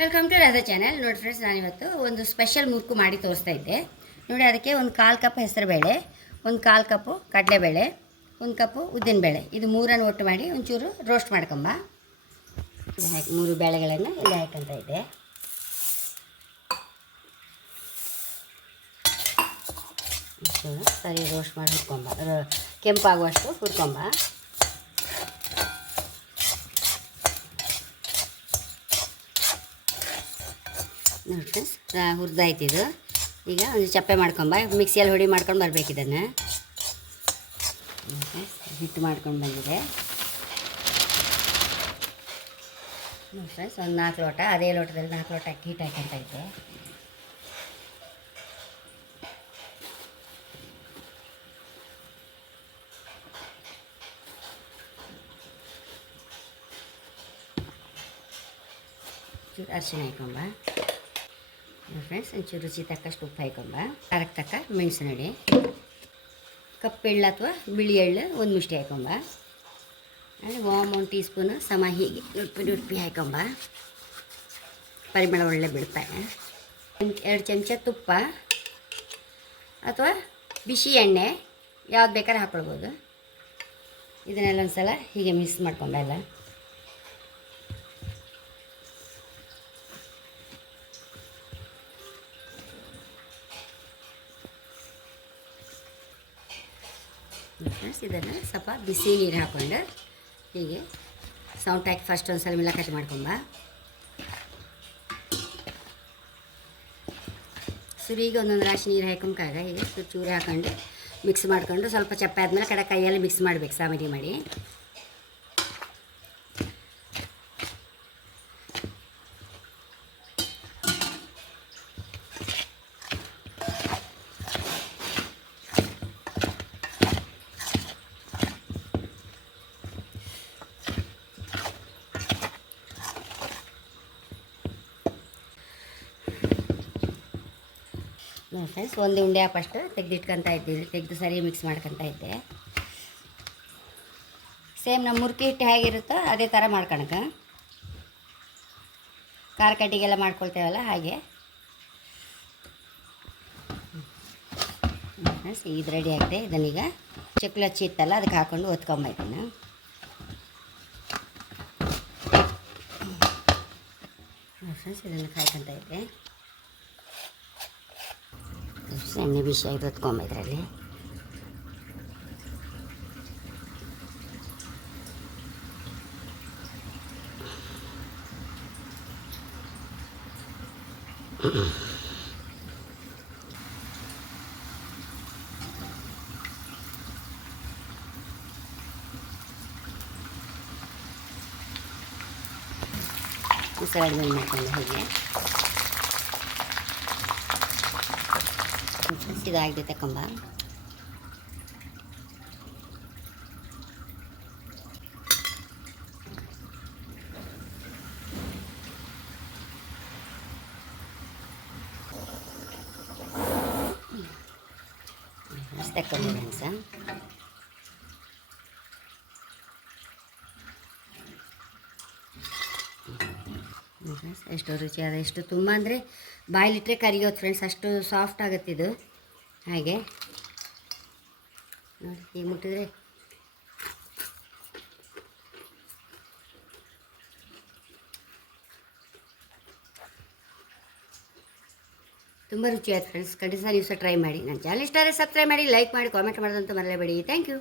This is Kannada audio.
Welcome to Radha channel. ನೋಡಿ ಫ್ರೆಂಡ್ಸ್, ನಾನಿವತ್ತು ಒಂದು ಸ್ಪೆಷಲ್ ಮುರುಕು ಮಾಡಿ ತೋರಿಸ್ತಾ ಇದ್ದೆ. ನೋಡಿ, ಅದಕ್ಕೆ ಒಂದು 1/4 ಕಪ್ ಹೆಸರುಬೇಳೆ, ಒಂದು 1/4 ಕಪ್ಪು ಕಡಲೆಬೇಳೆ, ಒಂದು ಕಪ್ಪು ಉದ್ದಿನಬೇಳೆ, ಇದು ಮೂರನ್ನು ಒಟ್ಟು ಮಾಡಿ ಒಂಚೂರು ರೋಸ್ಟ್ ಮಾಡ್ಕೊಂಬ. ಮೂರು ಬೇಳೆಗಳನ್ನು ಇಲ್ಲಿ ಹಾಕಂತ ಇದ್ದೆ. ಸರಿ ರೋಸ್ಟ್ ಮಾಡಿ ಹುರ್ಕೊಂಬ, ಕೆಂಪಾಗುವಷ್ಟು ಹುರ್ಕೊಂಬ. ನೋಡಿ ಫ್ರೆಂಡ್ಸ್, ಹುರಿದಾಯ್ತಿದು. ಈಗ ಒಂದು ಚಪ್ಪೆ ಮಾಡ್ಕೊಂಬ, ಮಿಕ್ಸಿಯಲ್ಲಿ ಹೊಡಿ ಮಾಡ್ಕೊಂಡು ಬರ್ಬೇಕು. ಇದನ್ನು ಹಿಟ್ಟು ಮಾಡ್ಕೊಂಡು ಬಂದಿದೆ. ನೋಡಿ ಫ್ರೆಂಡ್ಸ್, ಒಂದು 4 ಲೋಟ, ಅದೇ ಲೋಟದಲ್ಲಿ 4 ಲೋಟ ಅಕ್ಕಿ ಹಿಟ್ಟು ಹಾಕಂತ ಇದ್ದೆ. ಚೂರು ಅರಿಶಿಣ ಹಾಕೊಂಬ. ಫ್ರೆಂಡ್ಸ್, ಒಂಚೂರು ರುಚಿ ತಕ್ಕಷ್ಟು ಉಪ್ಪು ಹಾಕೊಂಬ. ಖಾರಕ್ಕೆ ತಕ್ಕ ಮೆಣಸಿನ ಹುಡಿ, ಕಪ್ಪು ಎಳ್ಳು ಅಥವಾ ಬಿಳಿ ಎಳ್ಳು ಒಂದು ಮುಷ್ಟಿ ಹಾಕೊಂಬ. ಆಮೇಲೆ ವಾಮ್ 1 ಟೀ ಸ್ಪೂನು ಸಮ ಹೀಗೆ ಉಡುಪಿ ಹಾಕೊಂಬ. ಪರಿಮಳ ಒಳ್ಳೆ ಬಿಡ್ತಾರೆ. 2 ಚಮಚ ತುಪ್ಪ ಅಥವಾ ಬಿಸಿ ಎಣ್ಣೆ ಯಾವ್ದು ಬೇಕಾದ್ರೆ ಹಾಕ್ಕೊಳ್ಬೋದು. ಇದನ್ನೆಲ್ಲ ಒಂದು ಸಲ ಹೀಗೆ ಮಿಕ್ಸ್ ಮಾಡ್ಕೊಂಬ. ಎಲ್ಲ ಫ್ರೆಂಡ್ಸ್, ಇದನ್ನು ಸ್ವಲ್ಪ ಬಿಸಿ ನೀರು ಹಾಕ್ಕೊಂಡು ಹೀಗೆ ಸೌಂಟ್ ಹಾಕಿ ಫಸ್ಟ್ ಒಂದು ಸಲ ಮಿಲಾಕಟ್ಟಿ ಮಾಡ್ಕೊಂಬ. ಸುರಿಗೆ ಒಂದೊಂದು ರಾಶಿ ನೀರು ಹಾಕೊಂಬಾಗ ಹೀಗೆ ಚೂರು ಹಾಕೊಂಡು ಮಿಕ್ಸ್ ಮಾಡ್ಕೊಂಡು ಸ್ವಲ್ಪ ಚಪ್ಪೆ ಆದಮೇಲೆ ಕಡೆ ಕೈಯಲ್ಲಿ ಮಿಕ್ಸ್ ಮಾಡಬೇಕು, ಸಾಮರಿ ಮಾಡಿ. ಫ್ರೆಂಡ್ಸ್, ಒಂದು ಉಂಡೆ ಫಸ್ಟ್ ತೆಗೆದಿಟ್ಕೊತ ಇದ್ದೀವಿ. ತೆಗೆದು ಸರಿ ಮಿಕ್ಸ್ ಮಾಡ್ಕೊತ ಇದ್ದೆ. ಸೇಮ್ ನಮ್ಮ ಮುರುಕಿ ಹಿಟ್ಟು ಹೇಗಿರುತ್ತೋ ಅದೇ ಥರ ಮಾಡ್ಕೊಳಕ, ಖಾರ ಕಡ್ಡಿಗೆಲ್ಲ ಮಾಡ್ಕೊಳ್ತೇವಲ್ಲ ಹಾಗೆ. ಫ್ರೆಂಡ್ಸ್, ಇದು ರೆಡಿ ಆಗಿದೆ. ಇದನ್ನೀಗ ಚಕ್ಲಿ ಹಚ್ಚಿ ಇತ್ತಲ್ಲ ಅದಕ್ಕೆ ಹಾಕ್ಕೊಂಡು ಒತ್ಕೊಂಬೈತೀನಿ. ಫ್ರೆಂಡ್ಸ್, ಇದನ್ನು ಕಾಯ್ಕೊತ ಇದ್ದೆ. ಎಣ್ಣೆ ಬಿಸಿ ಆಗಿ ಹೊತ್ಕೊಂಬ. ಇದರಲ್ಲಿ ಸೈಡ್ ಮೇಲೆ ಮಾಡ್ಕೊಂಡು ಹೀಗೆ ಇದಾಗಿದೆ. ತಕೊಂಬ. ತಕೊಂಬ ಫ್ರೆಂಡ್ಸ. ಎಷ್ಟು ರುಚಿಯಾದ, ಎಷ್ಟು ತುಂಬ ಅಂದರೆ ಬಾಯಿಲಿಟ್ರೆ ಕರಿಯೋದು ಫ್ರೆಂಡ್ಸ್, ಅಷ್ಟು ಸಾಫ್ಟ್ ಆಗುತ್ತಿದ್ದು. ಹಾಗೆ ನೋಡಿ, ಹೀಗೆ ಮುಟ್ಟಿದ್ರೆ ತುಂಬ ರುಚಿಯಾದ ಫ್ರೆಂಡ್ಸ್. ಖಂಡಿತ ನೀವು ಸಹ ಟ್ರೈ ಮಾಡಿ. ನನ್ನ ಚಾನಲ್ ಇಷ್ಟ ಆದರೆ ಸಬ್ಸ್ಕ್ರೈಬ್ ಮಾಡಿ, ಲೈಕ್ ಮಾಡಿ, ಕಾಮೆಂಟ್ ಮಾಡೋದಂತೂ ಮರೆಯಬೇಡಿ. Thank you.